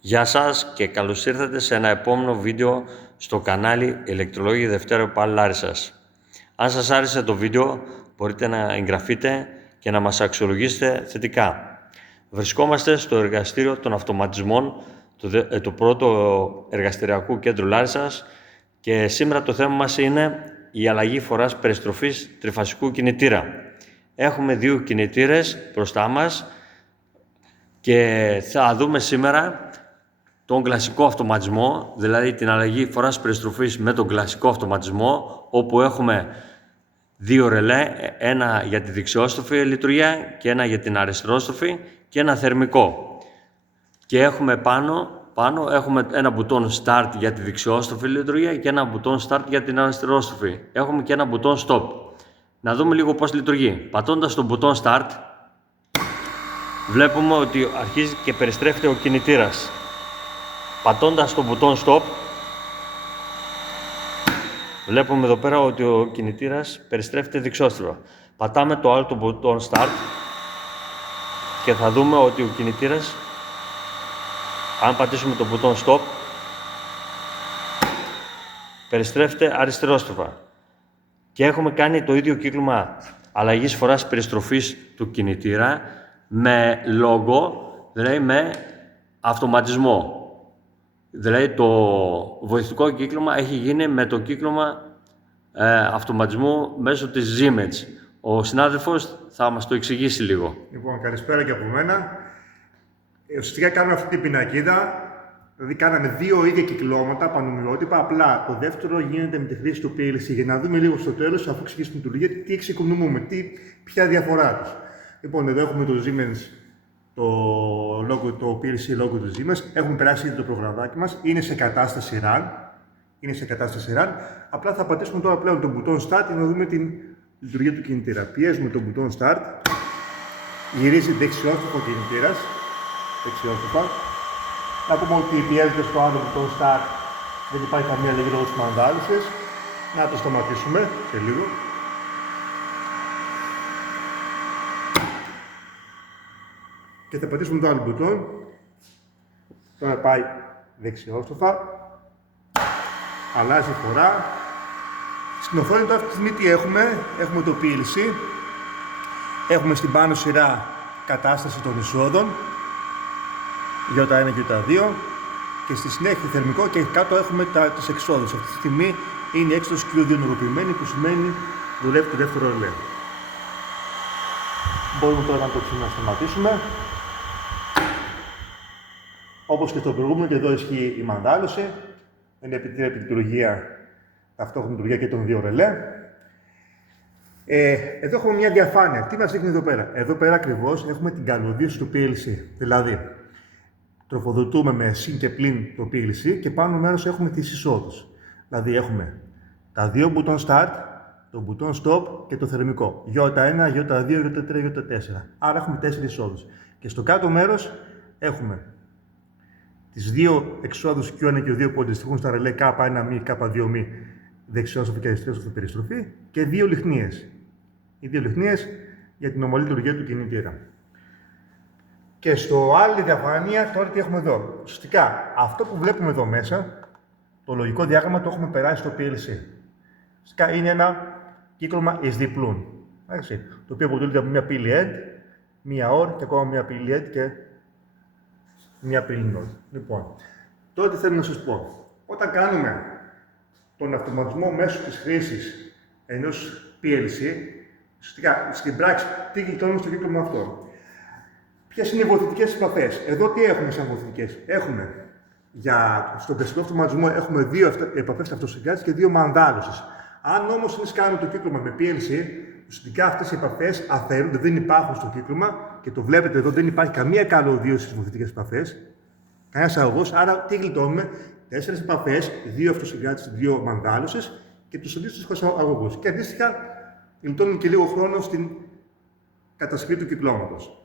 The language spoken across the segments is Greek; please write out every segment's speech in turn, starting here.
Γεια σας και καλώς ήρθατε σε ένα επόμενο βίντεο στο κανάλι Ηλεκτρολόγοι Δευτέρου Πάλι Λάρισσας. Αν σας άρεσε το βίντεο μπορείτε να εγγραφείτε και να μας αξιολογήσετε θετικά. Βρισκόμαστε στο εργαστήριο των αυτοματισμών του πρώτου εργαστηριακού κέντρου Λάρισσας και σήμερα το θέμα μας είναι η αλλαγή φοράς περιστροφής τριφασικού κινητήρα. Έχουμε δύο κινητήρες μπροστά μας και θα δούμε σήμερα τον κλασικό αυτοματισμό, δηλαδή την αλλαγή φοράς περιστροφής με τον κλασικό αυτοματισμό, όπου έχουμε δύο ρελέ, ένα για τη δεξιόστροφη λειτουργία και ένα για την αριστερόστροφη και ένα θερμικό. Και έχουμε πάνω έχουμε ένα μπουτόν Start για τη δεξιόστροφη λειτουργία και ένα μπουτόν Start για την αριστερόστροφη. Έχουμε και ένα μπουτόν Stop. Να δούμε λίγο πώς λειτουργεί. Πατώντας τον μπουτόν Start, βλέπουμε ότι αρχίζει και περιστρέφεται ο κινητήρας. Πατώντας το μπουτόν Stop, βλέπουμε εδώ πέρα ότι ο κινητήρας περιστρέφεται δεξιόστροφα. Πατάμε το άλλο το μπουτόν Start και θα δούμε ότι ο κινητήρας, αν πατήσουμε το μπουτόν Stop, περιστρέφεται αριστερόστροφα. Και έχουμε κάνει το ίδιο κύκλωμα αλλαγής φοράς περιστροφής του κινητήρα με λόγο, δηλαδή με αυτοματισμό. Δηλαδή το βοηθητικό κύκλωμα έχει γίνει με το κύκλωμα αυτοματισμού μέσω της Siemens. Ο συνάδελφος θα μας το εξηγήσει λίγο. Λοιπόν, καλησπέρα και από μένα. Ουσιαστικά κάνουμε αυτή την πινακίδα, δηλαδή κάναμε δύο ίδια κυκλώματα πανομοιότυπα, απλά το δεύτερο γίνεται με τη χρήση του PLC για να δούμε λίγο στο τέλος, αφού εξηγήσουμε τη λειτουργία, τι εξοικονομούμε, ποια διαφορά τους. Λοιπόν, εδώ έχουμε το Siemens, το PLC logo του Siemens, έχουμε περάσει ήδη το προγραμμάκι μας, είναι σε κατάσταση run. Απλά θα πατήσουμε τώρα πλέον τον μπουτόν Start για να δούμε την λειτουργία του κινητήρα. Πιέζουμε τον μπουτόν Start, γυρίζει δεξιόστροφο κινητήρας, δεξιόστροφα. Να πούμε ότι πιέζεται στο άλλο μπουτόν Start, δεν υπάρχει καμία αλλαγή λόγω της μανδάλισσης. Να το σταματήσουμε σε λίγο. Και θα πατήσουμε το άλλο μπουτόν. Τώρα πάει δεξιόστροφα. Αλλάζει φορά. Στην οθόνη τώρα αυτή τη στιγμή τι έχουμε. Έχουμε το PLC. Έχουμε στην πάνω σειρά κατάσταση των εισόδων. J1 και J2. Και στη συνέχεια θερμικό και κάτω έχουμε τις εξόδους. Αυτή τη στιγμή είναι η έξοδος Q2 ενεργοποιημένη που σημαίνει δουλεύει το δεύτερο ρελέ. Μπορούμε τώρα να το ξανασταματήσουμε. Όπως και στο προηγούμενο, και εδώ ισχύει η μανδάλωση. Δεν επιτρέπει λειτουργία, ταυτόχρονη λειτουργία και των δύο ρελέ. Εδώ έχουμε μια διαφάνεια. Τι μας δείχνει εδώ πέρα. Εδώ πέρα ακριβώς έχουμε την καλωδίωση του PLC. Δηλαδή, τροφοδοτούμε με συν και πλην το PLC και πάνω μέρος έχουμε τις εισόδους. Δηλαδή, έχουμε τα δύο μπουτόν Start, το μπουτόν Stop και το θερμικό. J1, J2, J3, J4. Άρα έχουμε 4 εισόδους. Και στο κάτω μέρος έχουμε τις δύο εξόδους Q1 και Q2 που αντιστοιχούν στα ρελέ K1μ, K2μ, δεξιόστροφη και αριστερόστροφη περιστροφή και δύο λιχνίες. Οι δύο λιχνίες για την ομαλή λειτουργία του κινητήρα. Και στο άλλη διαφάνεια, τώρα τι έχουμε εδώ. Ουσιαστικά, αυτό που βλέπουμε εδώ μέσα, το λογικό διάγραμμα το έχουμε περάσει στο PLC. Ουσιαστικά είναι ένα κύκλωμα SD+, το οποίο αποτελείται από μια πύλη ED, μια OR και ακόμα μια πύλη ED και μια πύλη NOT. Λοιπόν, τώρα τι θέλω να σας πω. Όταν κάνουμε τον αυτοματισμό μέσω της χρήσης ενός PLC, ουσιαστικά στην πράξη τι γλιτώνουμε στο κύκλωμα αυτό. Ποιες είναι οι βοηθητικές επαφές. Εδώ τι έχουμε σαν βοηθητικές. Έχουμε στον κλασικό αυτοματισμό έχουμε δύο επαφές αυτοσυγκράτησης και δύο μανδάλωσης. Αν όμως εμείς κάνουμε το κύκλωμα με PLC, ουσιαστικά αυτές οι επαφές αφαιρούνται, δεν υπάρχουν στο κύκλωμα και το βλέπετε εδώ, δεν υπάρχει καμία καλωδίωση στις βοηθητικές επαφές, κανένας αγωγός. Άρα τι γλιτώνουμε, 4 επαφές, 2 αυτοσυγκράτησης, 2 μανδάλωσες και τους αντίστοιχους αγωγούς. Και αντίστοιχα γλιτώνουμε και λίγο χρόνο στην κατασκευή του κυκλώματος.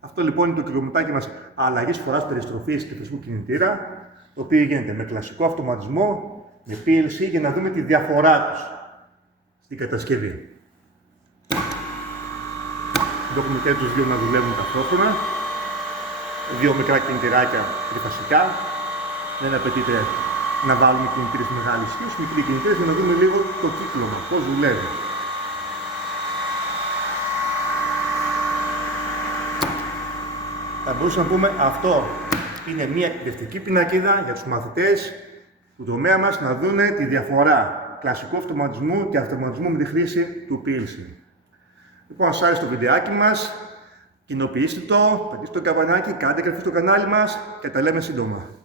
Αυτό λοιπόν είναι το κυκλωματάκι μας αλλαγής φοράς περιστροφής τριφασικού κινητήρα, το οποίο γίνεται με κλασικό αυτοματισμό, με PLC, για να δούμε τη διαφορά τους στην κατασκευή. Εδώ έχουμε και τους δύο να δουλεύουν ταυτόχρονα. δύο μικρά κινητηράκια τριφασικά. Δεν απαιτείται να βάλουμε κινητήρες μεγάλης ισχύως, μικροί κινητήρες για να δούμε λίγο το κύκλωμα, πώς δουλεύει. Θα μπορούσαμε να πούμε αυτό είναι μια εκπαιδευτική πινακίδα για τους μαθητές του τομέα μας να δούνε τη διαφορά κλασικού αυτοματισμού και αυτοματισμού με τη χρήση του PLC. Λοιπόν, αν σας άρεσε το βιντεάκι μας, κοινοποιήστε το, πατήστε το καμπανάκι, κάντε εγγραφή στο κανάλι μας και τα λέμε σύντομα.